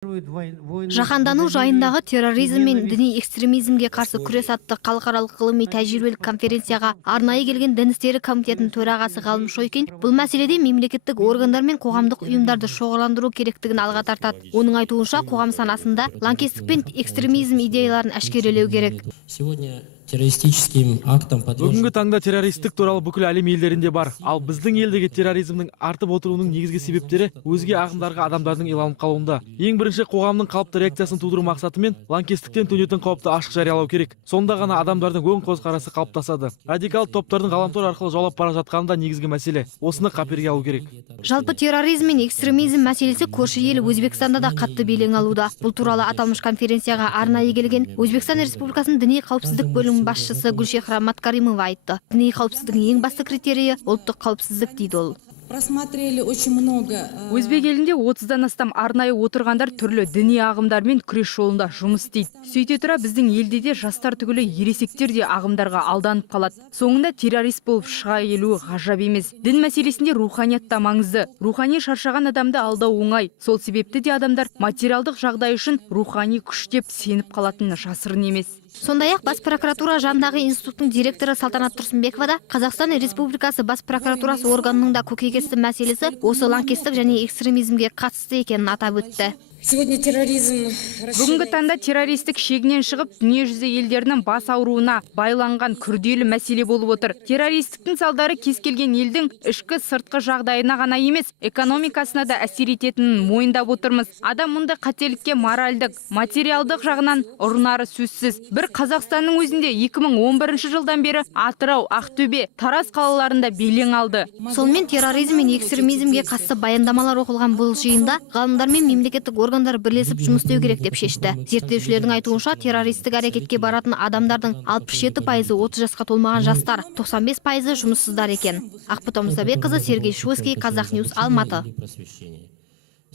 Жаһандану жайындағы терроризм мен діни экстремизмге қарсы күрес атты халықаралық ғылыми тәжірибелік конференцияға арнайы келген Дін істері комитетінің төрағасы Ғалым Шойкин бұл мәселеде мемлекеттік органдар мен қоғамдық ұйымдарды шоғырландыру керектігін алға тартады. Оның айтуынша, қоғам санасында лаңкестік пен экстремизм идеяларын әшкерелеу керек. Бүгінгі таңда террористік туралы бүкіл әлем елдерінде бар. Ал біздің елдегі терроризмнің артып отыруының негізгі себептері өзге ағымдарға адамдардың иланып қалуында. Ең бірінші қоғамның қалыпты реакциясын тудыру мақсатымен лаңкестіктен төнетін қауіпті ашық жариялау керек. Сонда ғана адамдардың оң көзқарасы қалыптасады. Радикал топтардың ғаламтор арқылы жаулап бара жатқаны да негізгі мәселе. Осыны қаперге алу керек. Жалпы терроризм мен экстремизм мәселесі көрші ел Өзбекстанда да қатты белең алуда. Бұл туралы аталмыш конференцияға арнайы келген Өзбекстан Республикасының діни қауіпсіздік бөлімінің басшысы Гүлшехра Маткаримова айтты. Діни қауіпсіздіктің ең басты критерийі ұлттық қауіпсіздік дейді ол. Өзбек елінде 30-дан астам арнайы отырғандар түрлі діни ағымдармен күрес жолында жұмыс істейді. Сөйте тұра біздің елде де жастар түгілі ересектер де ағымдарға алданып қалады. Соңында террорист болып шыға келуі ғажап емес. Дін мәселесінде руханият та маңызды. Рухани шаршаған адамды алдау оңай. Сол себепті де адамдар материалдық жағдай үшін рухани күштеп сеніп қалатыны жасырын емес. Сондай-ақ бас прокуратура жанындағы институттың директоры Салтанат Тұрсынбекова да Қазақстан Республикасы бас прокуратурасы органының да көкейкесті мәселесі осы лаңкестік және экстремизмге қатысты екенін атап өтті. Бүгінгі таңда террористік шегінен шығып, дүниежүзі елдерінің бас ауруына байланған күрделі мәселе болып отыр. Террористіктің салдары кез келген елдің ішкі сыртқы жағдайына ғана емес, экономикасына да әсер ететінін мойындап отырмыз. Адам мұндай қателікке моральдық, материалдық жағынан ұрынары сөзсіз. Бір Қазақстанның өзінде 2011 жылдан бері Атырау, Ақтөбе, Тараз қалаларында белең алды. Сонымен терроризм мен экстремизмге қатысты баяндамалар оқылған бұл жиында ғалымдар мен мемлекеттік органдар бірлесіп жұмыс істеу керек деп шешті. Зерттеушілердің айтуынша, террористік әрекетке баратын адамдардың 67% 30 жасқа толмаған жастар, 95% жұмыссыздар екен. Ақбота Мұсабекқызы, Сергей Шуйский, Казахньюз, Алматы.